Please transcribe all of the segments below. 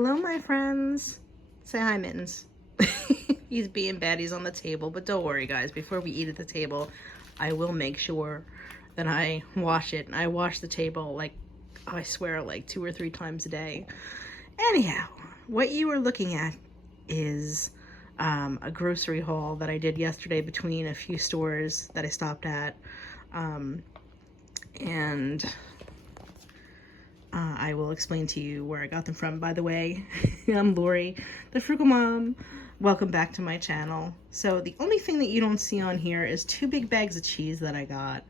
Hello, my friends. Say hi, Mittens. He's being bad. He's on the table, but don't worry, guys. Before we eat at the table, I will make sure that I wash it. I wash the table, like, I swear, like 2 or 3 times a day. Anyhow, what you are looking at is a grocery haul that I did yesterday between a few stores that I stopped at. And I will explain to you where I got them from. By the way, I'm Lori, the Frugal Mom. Welcome back to my channel. So the only thing that you don't see on here is 2 big bags of cheese that I got.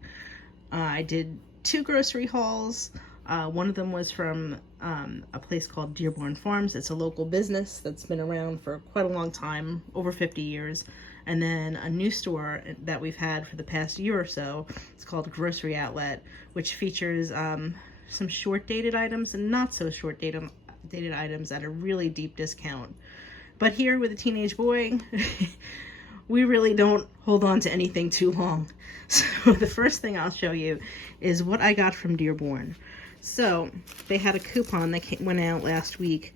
I did 2 grocery hauls. One of them was from a place called Dearborn Farms. It's a local business that's been around for quite a long time, over 50 years. And then a new store that we've had for the past year or so. It's called Grocery Outlet, which features some short-dated items and not so short-dated items at a really deep discount. But here with a teenage boy, we really don't hold on to anything too long. So the first thing I'll show you is what I got from Dearborn. So they had a coupon that went out last week,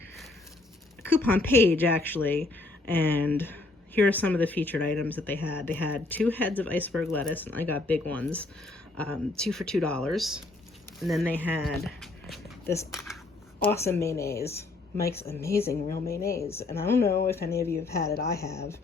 a coupon page actually, and here are some of the featured items that they had. They had 2 heads of iceberg lettuce, and I got big ones, 2 for $2. And then they had this awesome mayonnaise, Mike's Amazing Real Mayonnaise. And I don't know if any of you have had it, I have.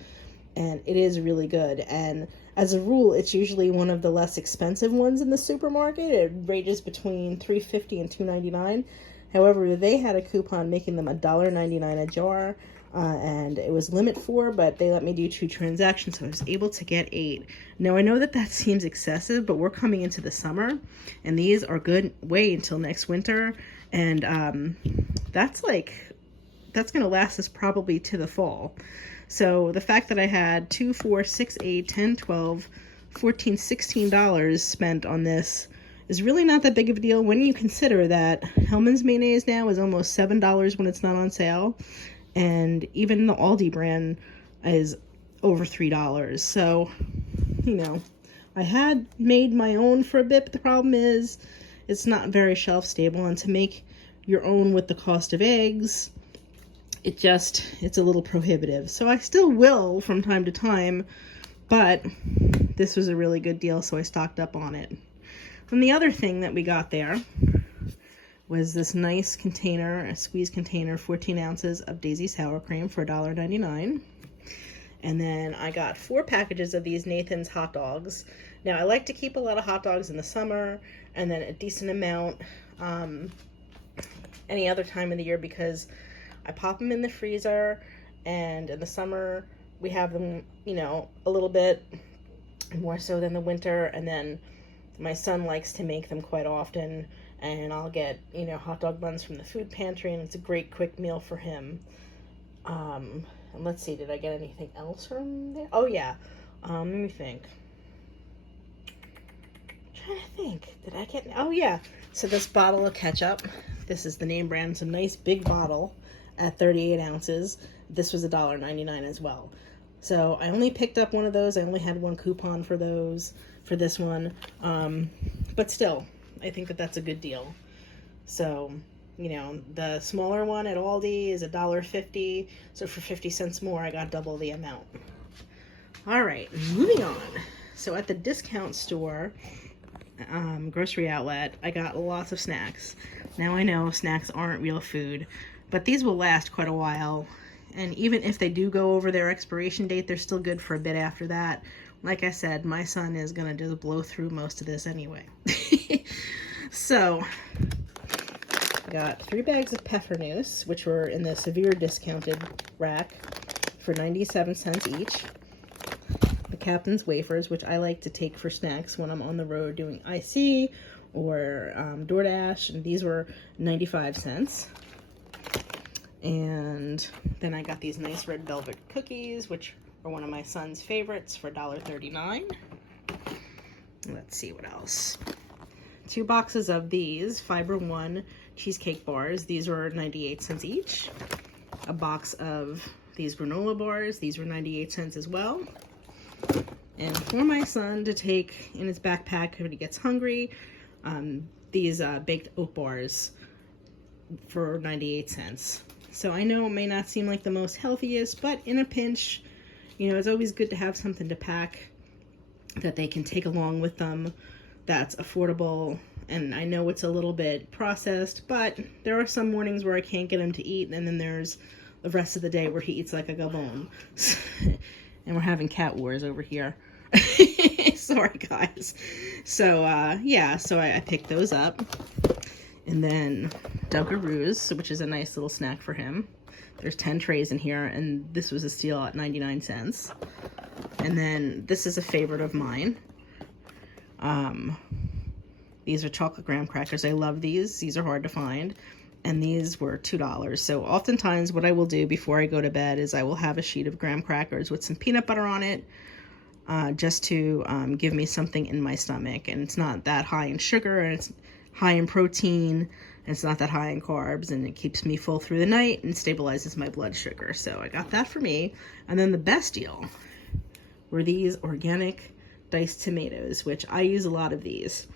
And it is really good. And as a rule, it's usually one of the less expensive ones in the supermarket. It ranges between $3.50 and $2.99. However, they had a coupon making them $1.99 a jar. And it was limit 4, but they let me do 2 transactions, so I was able to get 8. Now, I know that seems excessive, but we're coming into the summer, and these are good. Wait until next winter, and that's going to last us probably to the fall. So the fact that I had $2, $4, $6, $8, $10, $12, $14, $16 spent on this is really not that big of a deal when you consider that Hellmann's mayonnaise now is almost $7 when it's not on sale. And even the Aldi brand is over $3. So, you know, I had made my own for a bit, but the problem is it's not very shelf stable. And to make your own with the cost of eggs, it's a little prohibitive. So I still will from time to time, but this was a really good deal, so I stocked up on it. And the other thing that we got there was this nice container, a squeeze container, 14 ounces of Daisy sour cream for $1.99. And then I got 4 packages of these Nathan's hot dogs. Now, I like to keep a lot of hot dogs in the summer and then a decent amount any other time of the year because I pop them in the freezer, and in the summer we have them, you know, a little bit more so than the winter, and then my son likes to make them quite often. And I'll get, you know, hot dog buns from the food pantry, and it's a great quick meal for him. And let's see, did I get anything else from there? Oh, yeah. Let me think. I'm trying to think. Did I get... Oh, yeah. So this bottle of ketchup, this is the name brand. It's a nice big bottle at 38 ounces. This was $1.99 as well. So I only picked up one of those. I only had 1 coupon for this one. But still, I think that that's a good deal. So, you know, the smaller one at Aldi is $1.50. So for 50 cents more, I got double the amount. All right, moving on. So at the discount store, Grocery Outlet, I got lots of snacks. Now I know snacks aren't real food, but these will last quite a while. And even if they do go over their expiration date, they're still good for a bit after that. Like I said, my son is going to just blow through most of this anyway. So, I got 3 bags of Pfeffernusse, which were in the severe discounted rack for 97 cents each. The Captain's Wafers, which I like to take for snacks when I'm on the road doing IC or DoorDash, and these were 95 cents. And then I got these nice red velvet cookies, which are one of my son's favorites, for $1.39. Let's see what else. 2 boxes of these Fiber One cheesecake bars. These were 98 cents each. A box of these granola bars. These were 98 cents as well. And for my son to take in his backpack when he gets hungry, these baked oat bars for 98 cents. So I know it may not seem like the most healthiest, but in a pinch, you know, it's always good to have something to pack that they can take along with them that's affordable. And I know it's a little bit processed, but there are some mornings where I can't get him to eat, and then there's the rest of the day where he eats like a gabon. And we're having cat wars over here. Sorry, guys. So, yeah, so I picked those up. And then Dunkaroos, which is a nice little snack for him. There's 10 trays in here, and this was a steal at 99 cents. And then this is a favorite of mine. These are chocolate graham crackers. I love these. These are hard to find. And these were $2. So oftentimes what I will do before I go to bed is I will have a sheet of graham crackers with some peanut butter on it, just to give me something in my stomach. And it's not that high in sugar, and it's high in protein, and it's not that high in carbs, and it keeps me full through the night and stabilizes my blood sugar. So I got that for me. And then the best deal were these organic diced tomatoes, which I use a lot of these.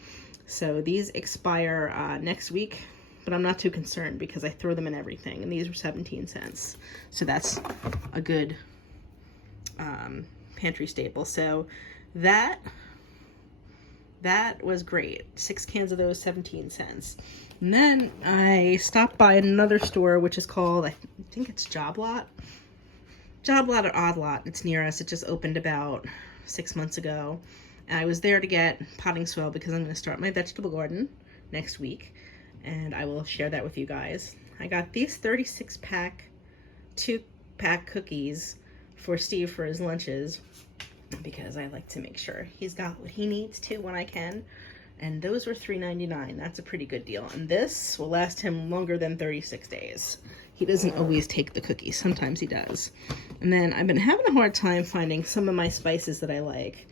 So these expire next week, but I'm not too concerned because I throw them in everything, and these were 17 cents. So that's a good pantry staple. So that was great. 6 cans of those, 17 cents. And then I stopped by another store, which is called, I think it's Job Lot or Odd Lot. It's near us. It just opened about 6 months ago. And I was there to get potting soil because I'm going to start my vegetable garden next week, and I will share that with you guys. I got these 36-pack, 2-pack cookies for Steve for his lunches because I like to make sure he's got what he needs to when I can. And those were $3.99. That's a pretty good deal. And this will last him longer than 36 days. He doesn't always take the cookies. Sometimes he does. And then I've been having a hard time finding some of my spices that I like.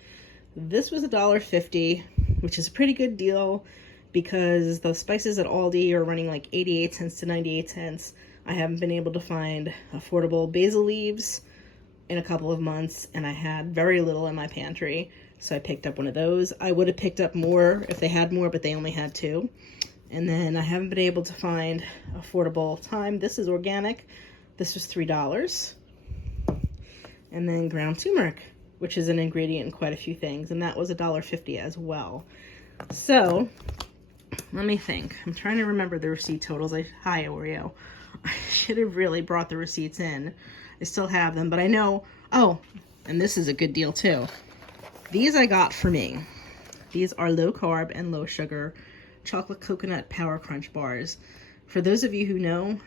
This was $1.50, which is a pretty good deal because the spices at Aldi are running like 88 cents to 98 cents. I haven't been able to find affordable basil leaves in a couple of months, and I had very little in my pantry, so I picked up one of those. I would have picked up more if they had more, but they only had 2. And then I haven't been able to find affordable thyme. This is organic. This was $3. And then ground turmeric, which is an ingredient in quite a few things, and that was $1.50 as well. So let me think. I'm trying to remember the receipt totals. Hi, Oreo. I should have really brought the receipts in. I still have them, but I know. Oh, and this is a good deal too. These I got for me. These are low carb and low sugar chocolate coconut power crunch bars. For those of you who know,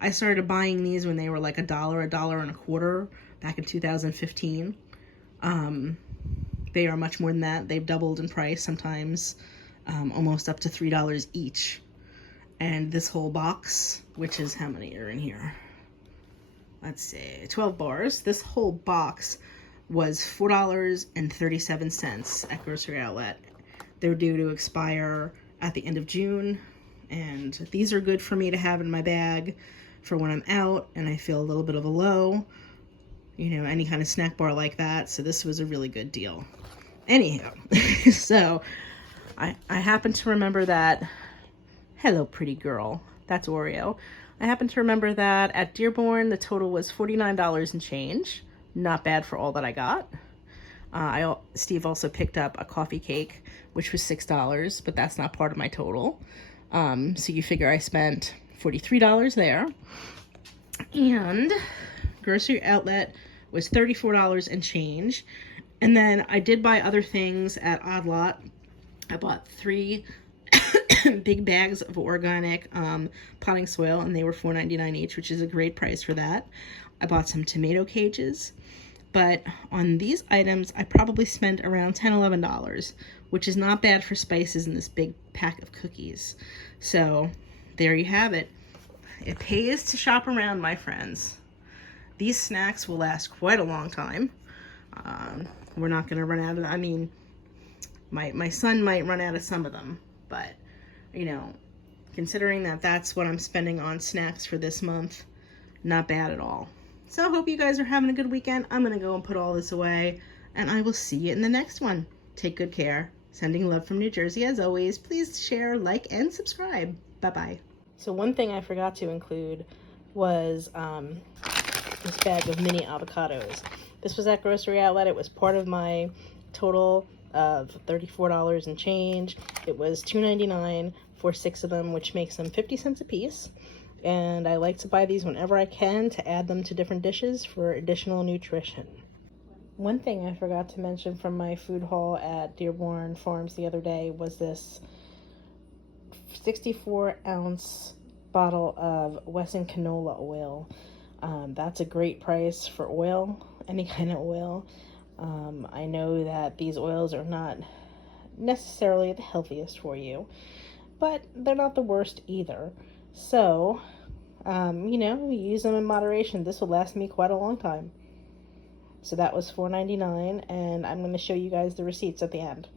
I started buying these when they were like $1, $1.25 back in 2015. They are much more than that. They've doubled in price, sometimes almost up to $3 each. And this whole box, which is how many are in here? Let's see, 12 bars. This whole box was $4.37 at Grocery Outlet. They're due to expire at the end of June, and these are good for me to have in my bag for when I'm out and I feel a little bit of a low, you know, any kind of snack bar like that. So this was a really good deal. Anyhow, so I happen to remember that, hello pretty girl, that's Oreo. I happen to remember that at Dearborn the total was $49 and change. Not bad for all that I got. Steve also picked up a coffee cake, which was $6, but that's not part of my total. So you figure I spent $43 there. And Grocery Outlet was $34 and change. And then I did buy other things at Odd Lot. I bought 3 big bags of organic potting soil, and they were $4.99 each, which is a great price for that. I bought some tomato cages. But on these items, I probably spent around $10, $11, which is not bad for spices in this big pack of cookies. So there you have it. It pays to shop around, my friends. These snacks will last quite a long time. We're not going to run out of them. I mean, my son might run out of some of them, but, you know, considering that that's what I'm spending on snacks for this month, not bad at all. So I hope you guys are having a good weekend. I'm going to go and put all this away, and I will see you in the next one. Take good care. Sending love from New Jersey as always. Please share, like, and subscribe. Bye-bye. So one thing I forgot to include was this bag of mini avocados. This was at Grocery Outlet. It was part of my total of $34 and change. It was $2.99 for 6 of them, which makes them 50 cents a piece. And I like to buy these whenever I can to add them to different dishes for additional nutrition. One thing I forgot to mention from my food haul at Dearborn Farms the other day was this 64-ounce bottle of Wesson canola oil. That's a great price for oil, any kind of oil. I know that these oils are not necessarily the healthiest for you, but they're not the worst either. So, use them in moderation. This will last me quite a long time. So that was $4.99, and I'm going to show you guys the receipts at the end.